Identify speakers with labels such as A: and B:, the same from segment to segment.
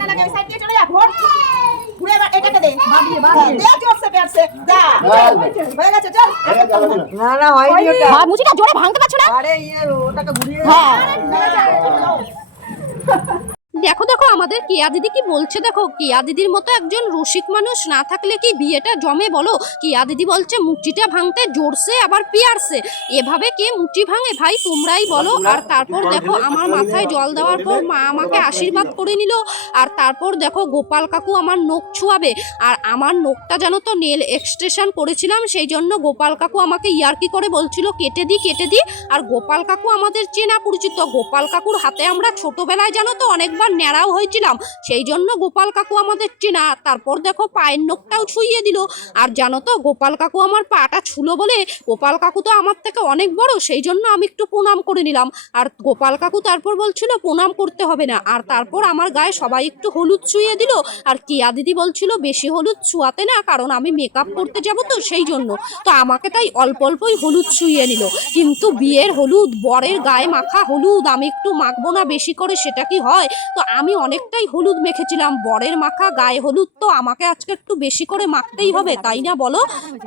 A: না লাগে ওই সাইড দিয়ে চলে যা ঘোর ঘুরে এবার এটাকে দে। দে জোরসে পেয়ারসে যা। হয়ে গেছে চল।
B: না না হয়নি ওটা
C: মুচিটা জোরে ভাঙতে পারছ না?
B: আরে ইয়ে ওটাকে ঘুরিয়ে
C: হ্যাঁ। দেখো দেখো আমাদের কেয়া দিদি কি বলছে? দেখো কেয়া দিদির মতো একজন রসিক মানুষ না থাকলে কি বিয়েটা জমে বলো? কেয়া দিদি বলছে মুচিটা ভাঙতে জোরসে আবার পিয়ারসে। এভাবে কে মুচি ভাঙে ভাই? তোমরাই বলো। আর তারপর দেখো আমার মাথায় জল দেওয়ার পর মা আমাকে আশীর্বাদ করে নিল। আর তারপর দেখো গোপাল কাকু আমার নখ ছুয়াবে। আর আমার নখটা যেন তো নেল এক্সটেশন করেছিলাম সেই জন্য গোপাল কাকু আমাকে ইয়ার্কি করে বলছিল কেটে দি কেটে দি। আর গোপাল কাকু আমাদের চেনা পরিচিত। গোপাল কাকুর হাতে আমরা ছোটবেলায় জানো তো অনেকবার ন্যাড়াও হয়েছিলাম। সেই জন্য গোপাল কাকু আমাদের চেনা। তারপর দেখো পায়ের নখটাও ছুঁয়ে দিল। আর জানো তো, গোপাল কাকু আমার পাটা ছুলো বলে গোপাল কাকু তো আমার থেকে অনেক বড়, সেই জন্য আমি একটু প্রণাম করে নিলাম। আর গোপাল কাকু তারপর বলছিল, প্রণাম করতে হবে না। আর তারপর আমার গায়ে সবাই একটু হলুদ ছুঁয়ে দিল। আর কেয়া দিদি বলছিল, বেশি হলুদ ছুঁয়াতে না, কারণ আমি মেকআপ করতে যাব তো সেই জন্য। তো আমাকে তাই অল্প অল্পই হলুদ ছুঁয়ে নিল। কিন্তু বিয়ের হলুদ, বরের গায়ে মাখা হলুদ, আমি একটু মাখবো না বেশি করে, সেটা কি হয়? তো আমি অনেকটাই হলুদ মেখেছিলাম বরের মাখা গায়ে হলুদ তো আমাকে আজকে একটু বেশি করে মাখতেই হবে তাই না বলো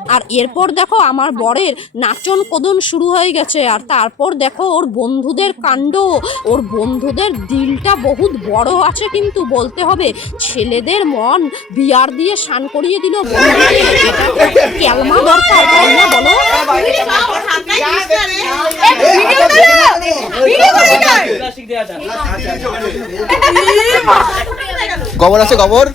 C: আর এরপর দেখো আমার বরের নাচন কদন শুরু হয়ে গেছে আর তারপর দেখো ওর বন্ধুদের কাণ্ড ওর বন্ধুদের দিলটা বহুত বড় আছে কিন্তু বলতে হবে ছেলেদের মন বিয়ার দিয়ে শান করিয়ে দিল ক্যালমা দরকার তাই না বলো
D: গোবর আছে গোবর?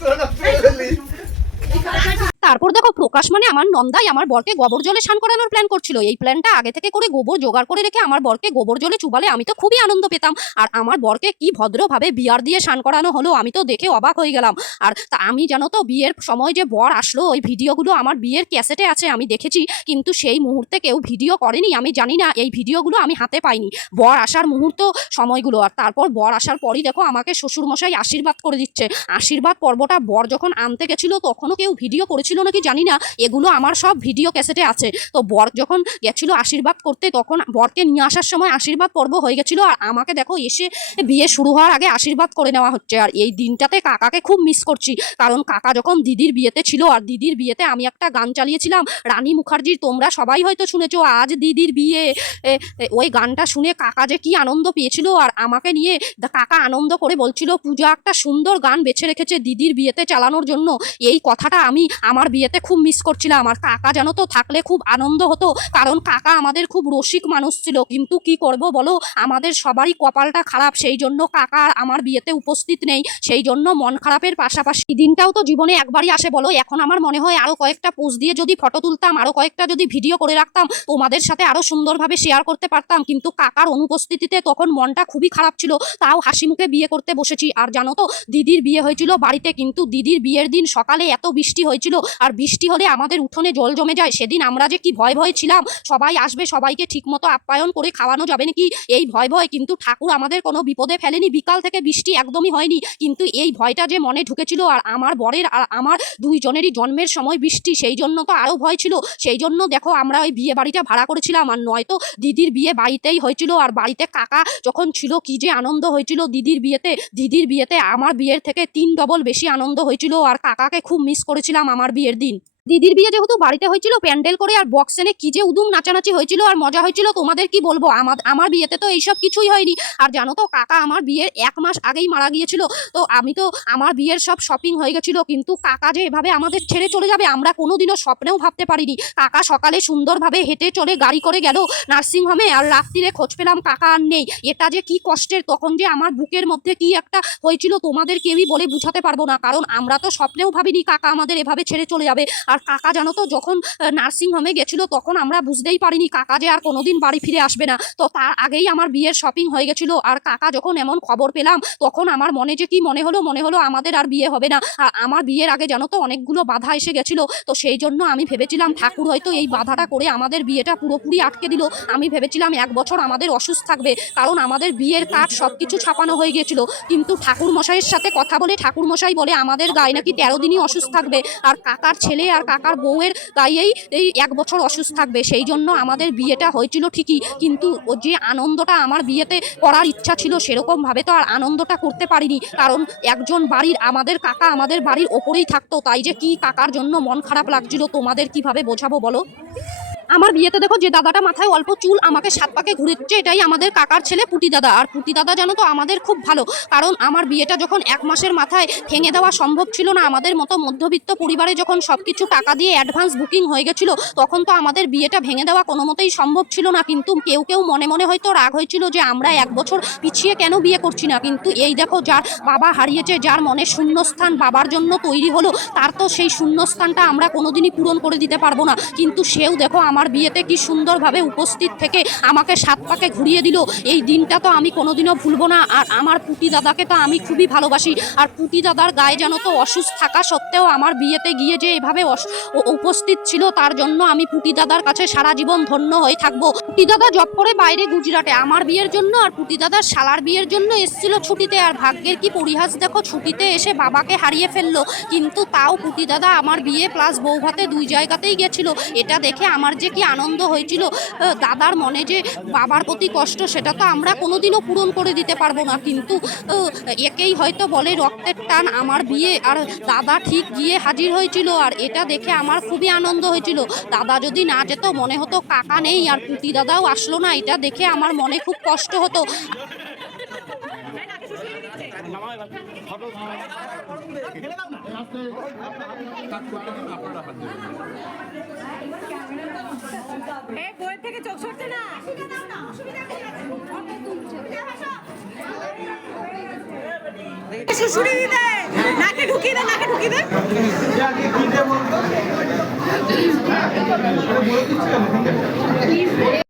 C: তারপর দেখো প্রকাশ মানে আমার নন্দাই আমার বরকে গোবর জলে স্নান করানোর প্ল্যান করছিল। এই প্ল্যানটা আগে থেকে করে গোবর জোগাড় করে রেখে আমার বরকে গোবর জলে চুবালে আমি তো খুবই আনন্দ পেতাম। আর আমার বরকে কি ভদ্রভাবে বিয়ার দিয়ে স্নান করানো হলো আমি তো দেখে অবাক হয়ে গেলাম। আর তা আমি জানো তো বিয়ের সময় যে বর আসলো, ওই ভিডিওগুলো আমার বিয়ের ক্যাসেটে আছে, আমি দেখেছি। কিন্তু সেই মুহূর্তে কেউ ভিডিও করেনি, আমি জানি না, এই ভিডিওগুলো আমি হাতে পাইনি। বর আসার মুহূর্ত সময়গুলো আর তারপর বর আসার পরই দেখো আমাকে শ্বশুরমশাই আশীর্বাদ করে দিচ্ছে। আশীর্বাদ পর্বটা বর যখন আনতে গেছিল, তখনও কেউ ভিডিও করেছিল নাকি জানি না, এগুলো আমার সব ভিডিও ক্যাসেটে আছে। তো বর যখন গেছিল আশীর্বাদ করতে, তখন বরকে নিয়ে আসার সময় আশীর্বাদ পর্ব হয়ে গেছিল। আর আমাকে দেখো, এসে বিয়ে শুরু হওয়ার আগে আশীর্বাদ করে নেওয়া হচ্ছে। আর এই দিনটাতে কাকাকে খুব মিস করছি। কারণ কাকা যখন দিদির বিয়েতে ছিল, আর দিদির বিয়েতে আমি একটা গান চালিয়েছিলাম, রানী মুখার্জির, তোমরা সবাই হয়তো শুনেছো, আজ দিদির বিয়ে। ওই গানটা শুনে কাকা যে কি আনন্দ পেয়েছিল, আর আমাকে নিয়ে কাকা আনন্দ করে বলছিল, পূজা একটা সুন্দর গান বেছে রেখেছে দিদির বিয়েতে চালানোর জন্য। এই কথাটা আমি আমার বিয়েতে খুব মিস করছিলাম। আর কাকা জানো তো, থাকলে খুব আনন্দ হতো। কারণ কাকা আমাদের খুব রসিক মানুষ ছিল। কিন্তু কি করব বলো? আমাদের সবারই কপালটা খারাপ। সেই জন্য কাকা আমার বিয়েতে উপস্থিত নেই। সেই জন্য মন খারাপের পাশাপাশি দিনটাও তো জীবনে একবারই আসে বলো। এখন আমার মনে হয় আরও কয়েকটা পোস্ট দিয়ে যদি ফটো তুলতাম আরও কয়েকটা যদি ভিডিও করে রাখতাম, তোমাদের সাথে আরও সুন্দরভাবে শেয়ার করতে পারতাম। কিন্তু কাকার অনুপস্থিতিতে তখন মনটা খুবই খারাপ ছিল। তাও হাসি মুখে বিয়ে করতে বসেছি। আর জানো তো, দিদির বিয়ে হয়েছিল বাড়িতে। কিন্তু দিদির বিয়ের দিন সকালে এত বৃষ্টি হয়েছিল। আর বৃষ্টি হলে আমাদের উঠোনে জল জমে যায়। সেদিন আমরা যে কি ভয় ভয় ছিলাম, সবাই আসবে, সবাইকে ঠিকমতো আপ্যায়ন করে খাওয়ানো যাবে নাকি? এই ভয় ভয় কিন্তু ঠাকুর আমাদের কোনো বিপদে ফেলেনি, বিকাল থেকে বৃষ্টি একদমই হয়নি। কিন্তু এই ভয়টা যে মনে ঢুকেছিল আর আমার বরের আর আমার দুইজনেরই জন্মের সময় বৃষ্টি, সেই জন্য তো আরও ভয় ছিল। সেই জন্য দেখো আমরা ওই বিয়ে বাড়িটা ভাড়া করেছিলাম আর নয়তো দিদির বিয়ে বাড়িতেই হয়েছিল। আর বাড়িতে কাকা যখন ছিল কি যে আনন্দ হয়েছিল দিদির বিয়েতে দিদির বিয়েতে আমার বিয়ের থেকে তিন ডবল বেশি আনন্দ হয়েছিল। আর কাকাকে খুব মিস করেছিলাম আমার বিয়ের هێردین দিদির বিয়ে যেহেতু বাড়িতে হয়েছিল, প্যান্ডেল করে আর বক্স এনে কি যে উদুম নাচানাচি হয়েছিল আর মজা হয়েছিল, তোমাদের কি বলব? আমার আমার বিয়েতে তো এইসব কিছুই হয়নি। আর জানো তো, কাকা আমার বিয়ের এক মাস আগেই মারা গিয়েছিল। তো আমি তো, আমার বিয়ের সব শপিং হয়ে গেছিল। কিন্তু কাকা যে এভাবে আমাদের ছেড়ে চলে যাবে, আমরা কোনোদিনও স্বপ্নেও ভাবতে পারিনি। কাকা সকালে সুন্দরভাবে হেঁটে চলে গাড়ি করে গেল নার্সিংহোমে আর রাত্রিরে খোঁজ পেলাম কাকা আর নেই। এটা যে কি কষ্টের, তখন যে আমার বুকের মধ্যে কি একটা হয়েছিল তোমাদের কেউই বলে বুঝাতে পারব না। কারণ আমরা তো স্বপ্নেও ভাবিনি কাকা আমাদের এভাবে ছেড়ে চলে যাবে। আর কাকা জানো তো, যখন নার্সিং হোমে গেছিল, তখন আমরা বুঝতেই পারিনি কাকা যে আর কোনোদিন বাড়ি ফিরে আসবে না। তো তার আগেই আমার বিয়ের শপিং হয়ে গেছিল। আর কাকা যখন এমন খবর পেলাম, তখন আমার মনে যে কি মনে হলো মনে হলো আমাদের আর বিয়ে হবে না। আর আমার বিয়ের আগে জানো তো, অনেকগুলো বাধা এসে গেছিল। তো সেই জন্য আমি ভেবেছিলাম, ঠাকুর হয়তো এই বাধাটা করে আমাদের বিয়েটা পুরোপুরি আটকে দিল। আমি ভেবেছিলাম এক বছর আমাদের অসুস্থ থাকবে, কারণ আমাদের বিয়ের কাঠ সব কিছু ছাপানো হয়ে গিয়েছিল কিন্তু ঠাকুর মশাইয়ের সাথে কথা বলে ঠাকুর মশাই বলে, আমাদের গায়ে নাকি তেরো দিনই অসুস্থ থাকবে। আর কাকার ছেলে আর কাকার বউয়ের গায়েই এই এক বছর অসুস্থ থাকবে, সেই জন্য আমাদের বিয়েটা হয়েছিল ঠিকই। কিন্তু ও যে আনন্দটা আমার বিয়েতে করার ইচ্ছা ছিল সেরকমভাবে তো আর আনন্দটা করতে পারিনি। কারণ একজন বাড়ির আমাদের কাকা আমাদের বাড়ির ওপরেই থাকতো। তাই যে কি কাকার জন্য মন খারাপ লাগছিল, তোমাদের কীভাবে বোঝাবো বলো? আমার বিয়েতে দেখো যে দাদাটা মাথায় অল্প চুল আমাকে সাত পাকে ঘুরেছে, এটাই আমাদের কাকার ছেলে পুটি দাদা। আর পুটি দাদা জানো তো আমাদের খুব ভালো, কারণ আমার বিয়েটা যখন এক মাসের মাথায় ভেঙে দেওয়া সম্ভব ছিল না, আমাদের মতো মধ্যবিত্ত পরিবারে যখন সব কিছু টাকা দিয়ে অ্যাডভান্স বুকিং হয়ে গেছিল, তখন তো আমাদের বিয়েটা ভেঙে দেওয়া কোনো মতেই সম্ভব ছিল না। কিন্তু কেউ কেউ মনে মনে হয়তো রাগ হয়েছিল যে আমরা এক বছর পিছিয়ে কেন বিয়ে করছি না। কিন্তু এই দেখো যার বাবা হারিয়েছে, যার মনে শূন্যস্থান বাবার জন্য তৈরি হলো, তার তো সেই শূন্যস্থানটা আমরা কোনোদিনই পূরণ করে দিতে পারব না। কিন্তু সেও দেখো আমার বিয়েতে কি সুন্দরভাবে উপস্থিত থেকে আমাকে সাত পাকে ঘুরিয়ে দিল? এই দিনটা তো আমি কোনোদিনও ভুলবো না। আর আমার পুটি দাদাকে তো আমি খুবই ভালোবাসি। আর পুটি দাদার গায়ে যেন তো অসুস্থ থাকা সত্ত্বেও আমার বিয়েতে গিয়ে যে এভাবে উপস্থিত ছিল, তার জন্য আমি পুটি দাদার কাছে সারা জীবন ধন্য হয়ে থাকব। পুটি দাদা জব করে বাইরে গুজরাটে। আমার বিয়ের জন্য আর পুটি দাদার শালার বিয়ের জন্য এসেছিল ছুটিতে। আর ভাগ্যের কি পরিহাস দেখো, ছুটিতে এসে বাবাকে হারিয়ে ফেলল। কিন্তু তাও পুটি দাদা আমার বিয়ে প্লাস বউ ভাতে দুই জায়গাতেই গেছিল। এটা দেখে আমার যে কি আনন্দ হয়েছিল দাদার মনে যে বাবার প্রতি কষ্ট, সেটা তো আমরা কোনোদিনও পূরণ করে দিতে পারব না। কিন্তু একেই হয়তো বলে রক্তের টান আমার বিয়ে, আর দাদা ঠিক গিয়ে হাজির হয়েছিল, আর এটা দেখে আমার খুবই আনন্দ হয়েছিল। দাদা যদি না যেত, মনে হতো কাকা নেই, আর পুটি দাদাও আসলো না, এটা দেখে আমার মনে খুব কষ্ট হতো।
E: এই বই থেকে চোখ সরছে না? শুশুড়ি দিতে। নাকে ঢুকিয়ে দে, নাকে ঢুকিয়ে দে।
C: আমাদের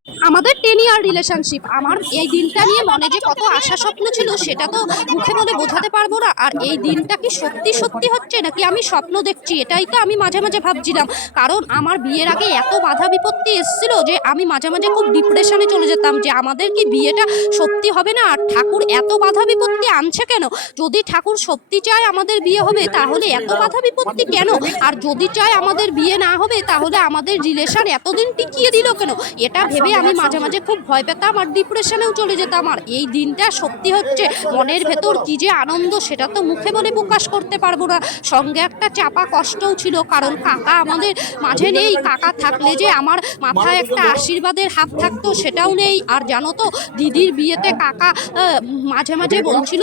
C: টেন ইয়ার রিলেশনশিপ আমার এই দিনটা নিয়ে মনে যে কত আশা স্বপ্ন ছিল, সেটা তো মুখে বলে বোঝাতে পারব না। আর এই দিনটা কি সত্যি সত্যি হচ্ছে নাকি আমি স্বপ্ন দেখছি? এটাই তো আমি মাঝে মাঝে ভাবছিলাম। কারণ আমার বিয়ের আগে এত বাধা বিপত্তি এসেছিল যে আমি মাঝে মাঝে খুব ডিপ্রেশনে চলে যেতাম যে আমাদের কি বিয়েটা সত্যি হবে না? আর ঠাকুর এত বাধা বিপত্তি আনছে কেন? যদি ঠাকুর সত্যি চায় আমাদের বিয়ে হবে, তাহলে এত বাধা বিপত্তি কেন? আর যদি চায় আমাদের বিয়ে না হবে, তাহলে আমাদের রিলেশন এতদিন টিকিয়ে দিল কেন? এটা ভেবে আমি মাঝে মাঝে খুব ভয় পেতাম আর ডিপ্রেশনেও চলে যেতাম আর এই দিনটা সত্যি হচ্ছে, মনের ভেতর কি যে আনন্দ, সেটা তো মুখে মনে প্রকাশ করতে পারব না। সঙ্গে একটা চাপা কষ্টও ছিল, কারণ কাকা আমাদের মাঝে নেই। কাকা থাকলে যে আমার মাথায় একটা আশীর্বাদের হাত থাকতো, সেটাও নেই। আর জানো তো, দিদির বিয়েতে কাকা মাঝে মাঝে বলছিল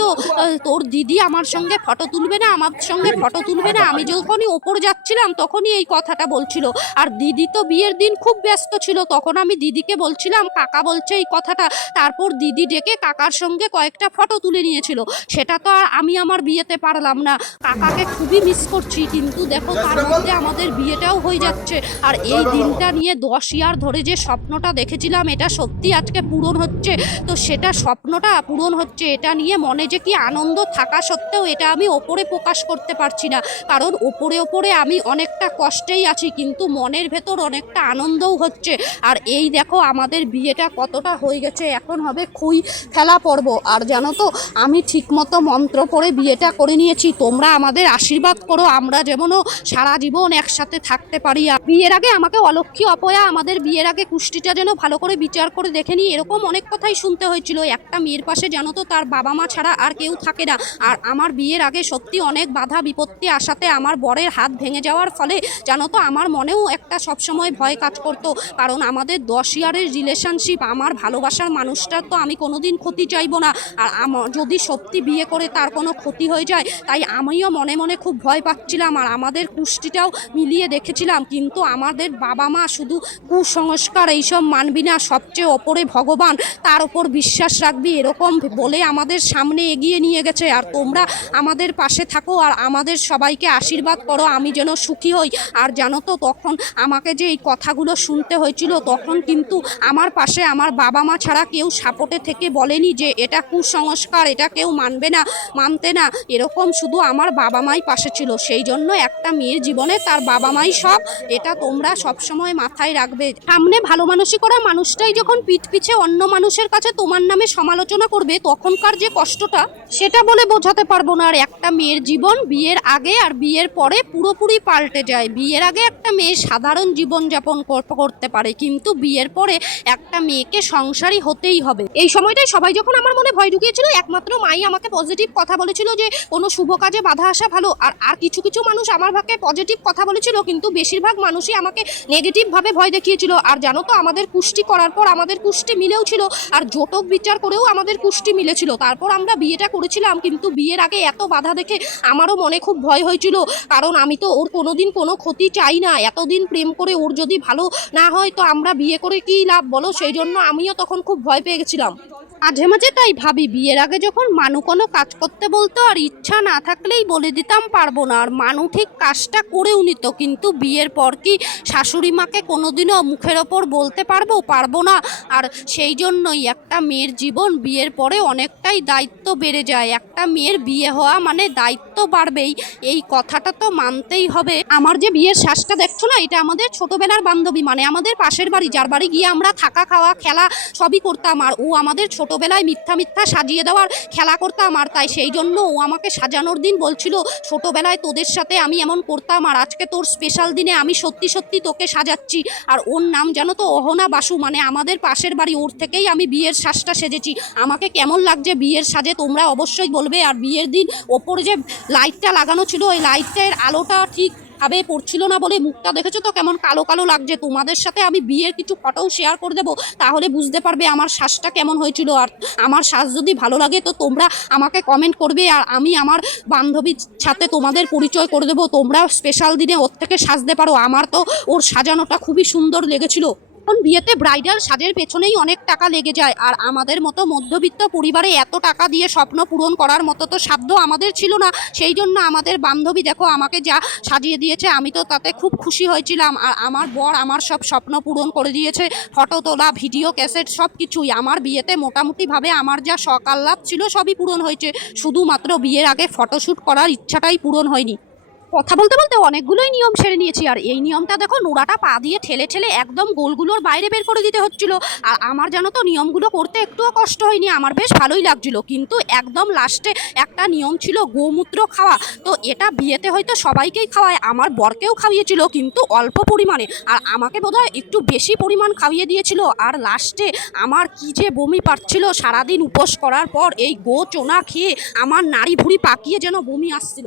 C: তোর দিদি আমার সঙ্গে ফটো তুলবে না, আমার সঙ্গে ফটো তুলবে না। আমি যখনই ওপর যাচ্ছিলাম, তখনই এই কথাটা বলছিল। আর দিদি তো বিয়ের দিন খুব ব্যস্ত ছিল, তখন আমি দিদিকে বলছিলাম কাকা বলছে এই কথাটা। তারপর দিদি ডেকে কাকার সঙ্গে কয়েকটা ফটো তুলে নিয়েছিল। সেটা তো আর আমি আমার বিয়েতে পারলাম না। কাকাকে খুবই মিস করছি কিন্তু দেখো তার মধ্যে আমাদের বিয়েটাও হয়ে যাচ্ছে। আর এই দিনটা নিয়ে দশ ইয়ার ধরে যে স্বপ্নটা দেখেছিলাম এটা সত্যি আজকে পূরণ হচ্ছে। তো সেটা স্বপ্নটা পূরণ হচ্ছে এটা নিয়ে মনে যে কি আনন্দ থাকা সত্ত্বেও এটা আমি ওপরে প্রকাশ করতে পারছি না। কারণ ওপরে ওপরে আমি অনেকটা কষ্টেই আছি কিন্তু মনের ভেতর অনেকটা আনন্দও হচ্ছে। আর এই দেখো আমাদের বিয়েটা কতটা হয়ে গেছে, এখন হবে খুই ফেলা পর্ব। আর জানো তো, আমি ঠিকমতো মন্ত্র পড়ে বিয়েটা করে নিয়েছি, তোমরা আমাদের আশীর্বাদ করো, আমরা যেমনও সারা জীবন একসাথে থাকতে পারি। আর বিয়ের আগে আমাকে অলক্ষী অপয়া, আমাদের বিয়ের আগে কুষ্টিটা যেন ভালো করে বিচার করে দেখে নিই, এরকম অনেক কথাই শুনতে হয়েছিল। একটা মেয়ের পাশে জানো তো, তার বাবা মা ছাড়া আর কেউ থাকে না। আর আমার বিয়ের আগে সত্যি অনেক বাধা বিপত্তি আসাতে আমার বরের হাত ভেঙে যাওয়ার ফলে, জানো তো, আমার মনেও একটা সবসময় ভয় কাজ করতো। কারণ আমাদের দশ ইয়ারের রিলেশনশিপ আমার ভালোবাসার মানুষটার তো আমি কোনোদিন ক্ষতি চাইব না। আর যদি সত্যি বিয়ে করে তার কোনো ক্ষতি হয়ে যায়, তাই আমিও মনে মনে খুব ভয় পাচ্ছিলাম আর আমাদের কুষ্টিটাও মিলিয়ে দেখেছিলাম। কিন্তু আমাদের বাবা মা শুধু কুসংস্কার এইসব মানবি না, সবচেয়ে ওপরে ভগবান। তার ওপর বিশ্বাস রাখবি, এরকম বলে আমাদের সামনে এগিয়ে নিয়ে গেছে। আর তোমরা আমাদের পাশে থাকো আর আমাদের সবাইকে আশীর্বাদ করো, আমি যেন সুখী হই। আর জানো তো, তখন আমাকে যে এই কথাগুলো শুনতে হয়েছিল, তখন কিন্তু আমার পাশে আমার বাবা মা ছাড়া কেউ সাপোর্টে থেকে বলেনি যে এটা কুসংস্কার, এটা কেউ মানবে না, মানতে না। এরকম শুধু আমার বাবা মাই পাশে ছিল। সেই জন্য একটা মেয়ের জীবনে তার বাবা মাই সব, এটা তোমরা সবসময় মাথায় রাখবে। সামনে ভালো মানসিক করা মানুষটাই যখন পিঠ পিছে অন্য মানুষের কাছে তোমার নামে সমালোচনা করবে, তখনকার যে কষ্টটা, সেটা বলে বোঝাতে পারব না। আর একটা মেয়ের জীবন বিয়ের আগে আর বিয়ের পরে পুরোপুরি পাল্টে যায়। বিয়ের আগে একটা মেয়ে সাধারণ জীবনযাপন কর- করতে পারে, কিন্তু বিয়ের পরে একটা মেয়েকে সংসারী হতেই হবে। এই সময়টাই সবাই যখন আমার মনে ভয় ঢুকিয়েছিল, একমাত্র মাই আমাকে পজিটিভ কথা বলেছিল যে, কোনো শুভ কাজে বাধা আসা ভালো। আর আর কিছু কিছু মানুষ আমার ভাগে পজিটিভ কথা বলেছিল, কিন্তু বেশিরভাগ মানুষই আমাকে নেগেটিভভাবে ভয় দেখিয়েছিল। আর জানো তো, আমাদের কুষ্টি করার পর আমাদের কুষ্টি মিলেও ছিল। আর জটক বিচার করেও আমাদের কুষ্টি মিলেছিল। তারপর আমরা বিয়েটা করেছিলাম, কিন্তু বিয়ের আগে এত বাধা দেখে আমারও মনে খুব ভয় হয়েছিল। কারণ আমি তো ওর কোনোদিন কোনো ক্ষতি চাই না। এতদিন প্রেম করে ওর যদি ভালো না হয়, তো আমরা বিয়ে করে কী লাভ বলো? সেই জন্য আমিও তখন খুব ভয় পেয়ে গেছিলাম। মাঝে মাঝে তাই ভাবি, বিয়ের আগে যখন মানু কোনো কাজ করতে বলতো আর ইচ্ছা না থাকলেই বলে দিতাম পারব না। আর মানু ঠিক কাজটা করেও নিত, কিন্তু বিয়ের পর কি শাশুড়ি মাকে কোনোদিনও মুখের ওপর বলতে পারব পারব না? আর সেই জন্যই একটা মেয়ের জীবন বিয়ের পরে অনেকটাই দায়িত্ব বেড়ে যায়। একটা মেয়ের বিয়ে হওয়া মানে দায়িত্ব বাড়বেই, এই কথাটা তো মানতেই হবে। আমার যে বিয়ের শ্বাসটা দেখছ না, এটা আমাদের ছোটবেলার বান্ধবী মানে আমাদের পাশের বাড়ি, যার বাড়ি গিয়ে আমরা থাকা, খাওয়া, খেলা সবই করতাম। আর ও আমাদের ছোটবেলায় মিথ্যা মিথ্যা সাজিয়ে দেওয়ার খেলা করতাম আর তাই সেই জন্য ও আমাকে সাজানোর দিন বলছিল, ছোটবেলায় তোদের সাথে আমি এমন করতাম আর আজকে তোর স্পেশাল দিনে আমি সত্যি সত্যি তোকে সাজাচ্ছি। আর ওর নাম জানো তো, অহনা বাসু মানে আমাদের পাশের বাড়ি, ওর থেকেই আমি বিয়ের শ্বাসটা সেজেছি। আমাকে কেমন লাগছে বিয়ের সাজে তোমরা অবশ্যই বলবে। আর বিয়ের দিন ওপরে যে লাইটটা লাগানো ছিল, ওই লাইটের আলোটা ঠিক ভাবে পড়ছিল না বলে মুখটা দেখেছ তো কেমন কালো কালো লাগছে? তোমাদের সাথে আমি বিয়ের কিছু ফটোও শেয়ার করে দেবো, তাহলে বুঝতে পারবে আমার শ্বাসটা কেমন হয়েছিল। আর আমার শ্বাস যদি ভালো লাগে তো তোমরা আমাকে কমেন্ট করবে, আর আমি আমার বান্ধবীর সাথে তোমাদের পরিচয় করে দেবো। তোমরা স্পেশাল দিনে ওর থেকে সাজতে পারো। আমার তো ওর সাজানোটা খুবই সুন্দর লেগেছিল। এখন বিয়েতে ব্রাইডাল সাজের পেছনেই অনেক টাকা লেগে যায়। আর আমাদের মতো মধ্যবিত্ত পরিবারে এত টাকা দিয়ে স্বপ্ন পূরণ করার মতো তো সাধ্য আমাদের ছিল না। সেই জন্য আমাদের বান্ধবী দেখো, আমাকে যা সাজিয়ে দিয়েছে, আমি তো তাতে খুব খুশি হয়েছিলাম। আর আমার বর আমার সব স্বপ্ন পূরণ করে দিয়েছে, ফটো তোলা, ভিডিও, ক্যাসেট, সব কিছুই। আমার বিয়েতে মোটামুটিভাবে আমার যা শখ আহ্লাদ ছিল সবই পূরণ হয়েছে। শুধুমাত্র বিয়ের আগে ফটোশ্যুট করার ইচ্ছাটাই পূরণ হয়নি। কথা বলতে বলতে অনেকগুলোই নিয়ম সেরে নিয়েছি। আর এই নিয়মটা দেখো, নোড়াটা পা দিয়ে ঠেলে ঠেলে একদম গোলগুলোর বাইরে বের করে দিতে হচ্ছিল। আর আমার জানো তো, নিয়মগুলো করতে একটুও কষ্ট হয়নি। আমার বেশ ভালোই লাগছিল। কিন্তু একদম লাস্টে একটা নিয়ম ছিল, গোমূত্র খাওয়া। তো এটা বিয়েতে হয়তো সবাইকেই খাওয়ায়, আমার বরকেও খাইয়েছিল, কিন্তু অল্প পরিমাণে। আর আমাকে বোধহয় একটু বেশি পরিমাণ খাইয়ে দিয়েছিল। আর লাস্টে আমার কি যে বমি পাচ্ছিল, সারাদিন উপোস করার পর এই গো চোনা খেয়ে আমার নাড়ি ভুড়ি পাকিয়ে যেন বমি আসছিল।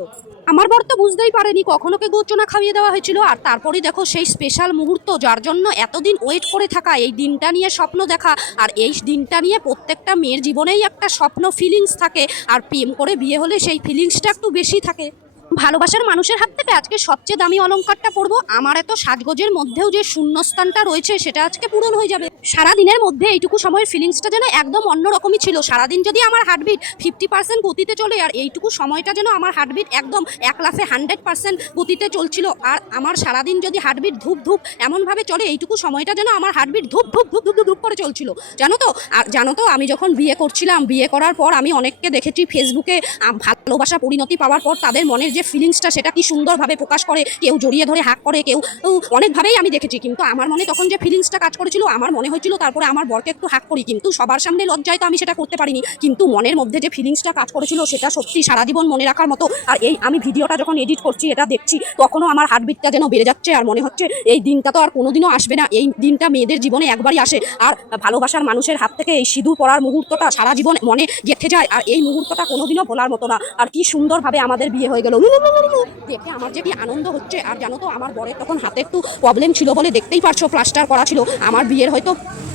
C: আমার বর তো বুঝতেই পারেনি, কখনো কে গোচনা খাইয়ে দেওয়া হয়েছিল? আর তারপরে দেখো সেই স্পেশাল মুহূর্ত, যার জন্য এতদিন ওয়েট করে থাকা, এই দিনটা নিয়ে স্বপ্ন দেখা। আর এই দিনটা নিয়ে প্রত্যেকটা মেয়ের জীবনেই একটা স্বপ্ন ফিলিংস থাকে। আর প্রেম করে বিয়ে হলে সেই ফিলিংসটা একটু বেশি থাকে। ভালোবাসার মানুষের হাত থেকে আজকে সবচেয়ে দামি অলংকারটা পরবো। আমার এত সাজগোজের মধ্যেও যে শূন্যস্থানটা রয়েছে, সেটা আজকে পূরণ হয়ে যাবে। সারা দিনের মধ্যে এইটুকু সময়ের ফিলিংসটা যেন একদম অন্যরকমই ছিল। সারাদিন যদি আমার হার্টবিট ফিফটি পার্সেন্ট গতিতে চলে, আর এইটুকু সময়টা যেন আমার হার্টবিট একদম এক লাফে হান্ড্রেড পার্সেন্ট গতিতে চলছিল, আর আমার সারাদিন যদি হার্টবিট ধূপ ধূপ এমনভাবে চলে, এইটুকু সময়টা যেন আমার হার্টবিট ধূপ ধূপ ধূপ ধূপ ধূপ করে চলছিল। জানো তো? আর জানো তো, আমি যখন বিয়ে করছিলাম, বিয়ে করার পর আমি অনেককে দেখেছি ফেসবুকে ভালোবাসা পরিণতি পাওয়ার পর তাদের মনের যে ফিলিংসটা সেটা কি সুন্দরভাবে প্রকাশ করে, কেউ জড়িয়ে ধরে হাক করে, কেউ অনেকভাবেই আমি দেখেছি। কিন্তু আমার মনে তখন যে ফিলিংসটা কাজ করেছিল, আমার মনে হয়েছিল তারপরে আমার বরকে একটু হাক করি। কিন্তু সবার সামনে লজ্জায় তো আমি সেটা করতে পারিনি। কিন্তু মনের মধ্যে যে ফিলিংসটা কাজ করেছিল, সেটা সত্যি সারা জীবন মনে রাখার মতো। আর এই আমি ভিডিওটা যখন এডিট করছি, এটা দেখছি, তখনও আমার হার্টবিটটা যেন বেড়ে যাচ্ছে আর মনে হচ্ছে, এই দিনটা তো আর কোনোদিনও আসবে না। এই দিনটা মেয়েদের জীবনে একবারই আসে। আর ভালোবাসার মানুষের হাত থেকে এই সিঁদুর পরার মুহূর্তটা সারা জীবন মনে গেঁথে যায়। আর এই মুহূর্তটা কোনোদিনও ভোলার মতো না। আর কি সুন্দরভাবে আমাদের বিয়ে হয়ে গেল। দেখে আমার যে কি আনন্দ হচ্ছে, আর জানো তো আমার বরের তখন হাতে একটু প্রবলেম ছিল বলে দেখতেই পারছ প্লাস্টার করা ছিল। আমার বিয়ের হয়তো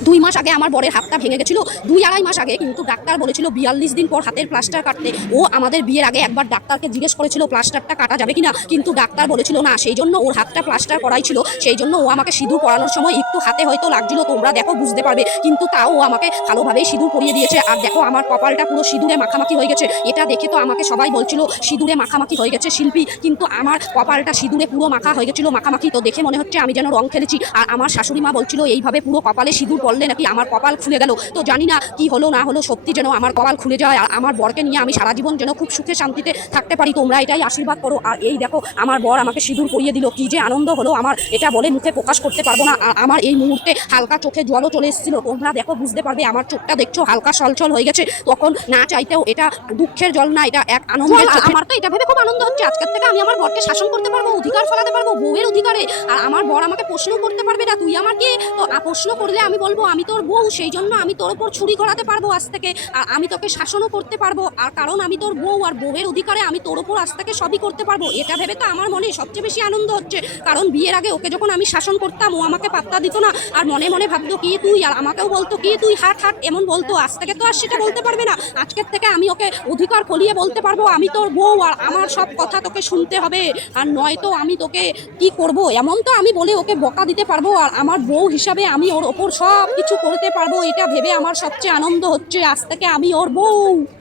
C: দুই মাস আগে আমার বরের হাতটা ভেঙে গেছিল, দুই আড়াই মাস আগে। কিন্তু ডাক্তার বলেছিল বিয়াল্লিশ দিন পর হাতের প্লাস্টার কাটতে। ও আমাদের বিয়ের আগে একবার ডাক্তারকে জিজ্ঞেস করেছিল প্লাস্টারটা কাটা যাবে কিনা? কিন্তু ডাক্তার বলেছিল, না, সেই জন্য ওর হাতটা প্লাস্টার করাই ছিল। সেই জন্য ও আমাকে সিঁদুর পরানোর সময় একটু হাতে হয়তো লাগছিল, তোমরা দেখো, বুঝতে পারবে। কিন্তু তাও আমাকে ভালোভাবেই সিঁদুর পরিয়ে দিয়েছে। আর দেখো, আমার কপালটা পুরো সিঁদুরে মাখামাখি হয়ে গেছে। এটা দেখে তো আমাকে সবাই বলছিল, সিঁদুরে মাখামাখি হয়ে গেছে, শিল্পী। কিন্তু আমার কপালটা সিঁদুরে পুরো মাখা হয়ে গেছিল, মাখামাখি। তো দেখে মনে হচ্ছে আমি যেন রং খেলেছি। আর আমার শাশুড়ি মা বলছিল, এইভাবে পুরো কপালে সিঁদুর পড়লে নাকি আমার কপাল খুলে গেল? তো জানি না কি হলো, না হলো, সত্যি যেন আমার কপাল খুলে যায়। আর আমার বরকে নিয়ে আমি সারা জীবন যেন খুব সুখে শান্তিতে থাকতে পারি। তোমরা এটাই আশীর্বাদ করো। আর এই দেখো, আমার বর আমাকে সিঁদুর পরিয়ে দিল। কি যে আনন্দ হলো আমার। এটা বলে মুখে প্রকাশ করতে পারব না। আর আমার এই মুহূর্তে হালকা চোখে জলও চলে এসেছিল। তোমরা দেখো বুঝতে পারবে আমার চোখটা দেখছ হালকা সলচল হয়ে গেছে। তখন না চাইতেও এটা দুঃখের জল না এটা এক আনন্দ আমার তো এটা ভেবে খুব আনন্দ হচ্ছে। আজকের থেকে আমি আমার বরকে শাসন করতে পারব অধিকার ফলাতে পারব বউয়ের অধিকারে। আর আমার বর আমাকে প্রশ্ন করতে পারবে না তুই আমার কি তো প্রশ্ন করলে আমি বলব আমি তোর বউ সেই জন্য আমি তোর উপর ছুরি ঘোরাতে পারব আজ থেকে। আর আমি তোকে শাসনও করতে পারব আর কারণ আমি তোর বউ আর বউয়ের অধিকারে আমি তোর উপর আজ থেকে সবই করতে পারব। এটা ভেবে তো আমার মনে সবচেয়ে বেশি আনন্দ হচ্ছে। কারণ বিয়ের আগে ওকে যখন আমি শাসন করতাম ও আমাকে পাত্তা দিত না। আর মনে মনে ভাবতো, কি তুই? আর আমাকেও বলতো, কি তুই? হাট হাট এমন বলতো। আজ থেকে তো আর সেটা বলতে পারবে না। আজকের থেকে আমি ওকে অধিকার ফলিয়ে বলতে পারব। আমি তোর বউ, আর আমার সব কথা তোকে শুনতে হবে। আর নয়তো আমি তোকে কি করব? এমন তো আমি বলে ওকে বকা দিতে পারব। আর আমার বউ হিসাবে আমি ওর ওপর সব কিছু করতে পারব। এটা ভেবে আমার সবচেয়ে আনন্দ হচ্ছে আজ থেকে আমি ওর বউ।